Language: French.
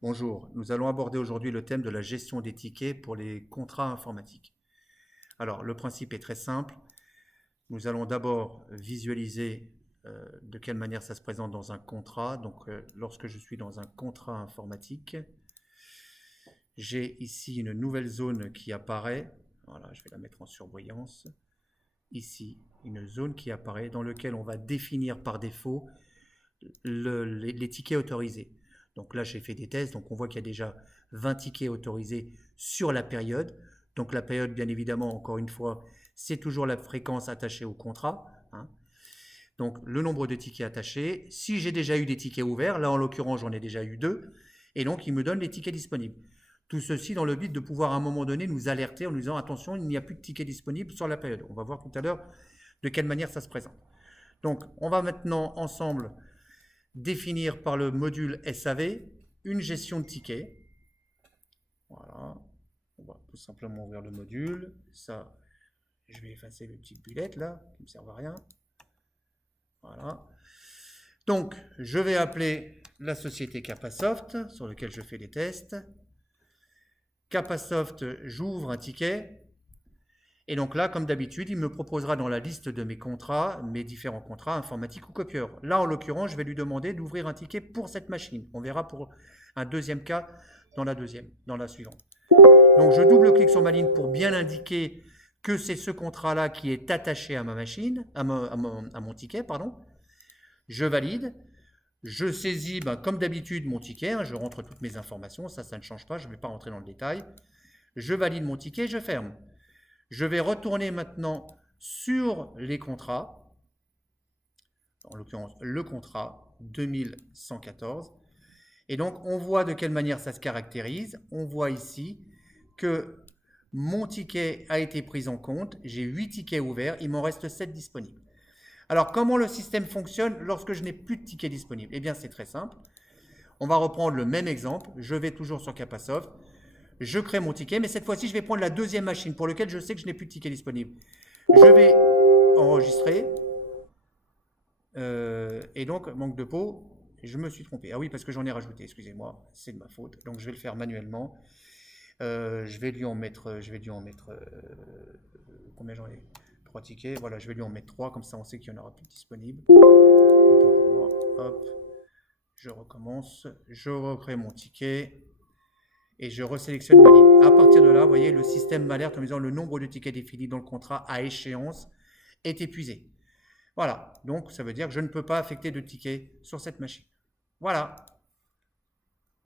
Bonjour, nous allons aborder aujourd'hui le thème de la gestion des tickets pour les contrats informatiques. Alors, le principe est très simple. Nous allons d'abord visualiser de quelle manière ça se présente dans un contrat. Donc, lorsque je suis dans un contrat informatique, j'ai ici une nouvelle zone qui apparaît. Voilà, je vais la mettre en surbrillance. Ici, une zone qui apparaît dans laquelle on va définir par défaut les tickets autorisés. Donc là, j'ai fait des tests, donc on voit qu'il y a déjà 20 tickets autorisés sur la période. Donc la période, bien évidemment, encore une fois, c'est toujours la fréquence attachée au contrat, hein. Donc le nombre de tickets attachés. Si j'ai déjà eu des tickets ouverts, là en l'occurrence, j'en ai déjà eu 2, et donc il me donne les tickets disponibles. Tout ceci dans le but de pouvoir à un moment donné nous alerter en nous disant attention, il n'y a plus de tickets disponibles sur la période. On va voir tout à l'heure de quelle manière ça se présente. Donc on va maintenant ensemble définir par le module SAV une gestion de tickets. Voilà, on va tout simplement ouvrir le module. Ça, je vais effacer les petites bullettes là, qui ne me servent à rien. Voilà. Donc, je vais appeler la société Capasoft, sur laquelle je fais des tests. Capasoft, j'ouvre un ticket. Et donc là, comme d'habitude, il me proposera dans la liste de mes contrats, mes différents contrats informatiques ou copieurs. Là, en l'occurrence, je vais lui demander d'ouvrir un ticket pour cette machine. On verra pour un deuxième cas dans la suivante. Donc, je double-clique sur ma ligne pour bien indiquer que c'est ce contrat-là qui est attaché à ma machine, à mon ticket, pardon. Je valide. Je saisis, comme d'habitude, mon ticket. Je rentre toutes mes informations. Ça ne change pas. Je ne vais pas rentrer dans le détail. Je valide mon ticket, je ferme. Je vais retourner maintenant sur les contrats, en l'occurrence le contrat 2114. Et donc, on voit de quelle manière ça se caractérise. On voit ici que mon ticket a été pris en compte. J'ai 8 tickets ouverts, il m'en reste 7 disponibles. Alors, comment le système fonctionne lorsque je n'ai plus de tickets disponibles? Eh bien, c'est très simple. On va reprendre le même exemple. Je vais toujours sur Capasoft. Je crée mon ticket, mais cette fois-ci, je vais prendre la deuxième machine pour laquelle je sais que je n'ai plus de ticket disponible. Je vais enregistrer. Et donc, manque de pot, je me suis trompé. Ah oui, parce que j'en ai rajouté, excusez-moi, c'est de ma faute. Donc, je vais le faire manuellement. Je vais lui en mettre combien j'en ai? 3 tickets. Voilà, je vais lui en mettre 3, comme ça on sait qu'il n'y en aura plus disponible. Autant pour moi. Hop, je recommence. Je recrée mon ticket. Et je resélectionne ma ligne. À partir de là, vous voyez, le système m'alerte en me disant le nombre de tickets définis dans le contrat à échéance est épuisé. Voilà, donc ça veut dire que je ne peux pas affecter de tickets sur cette machine. Voilà.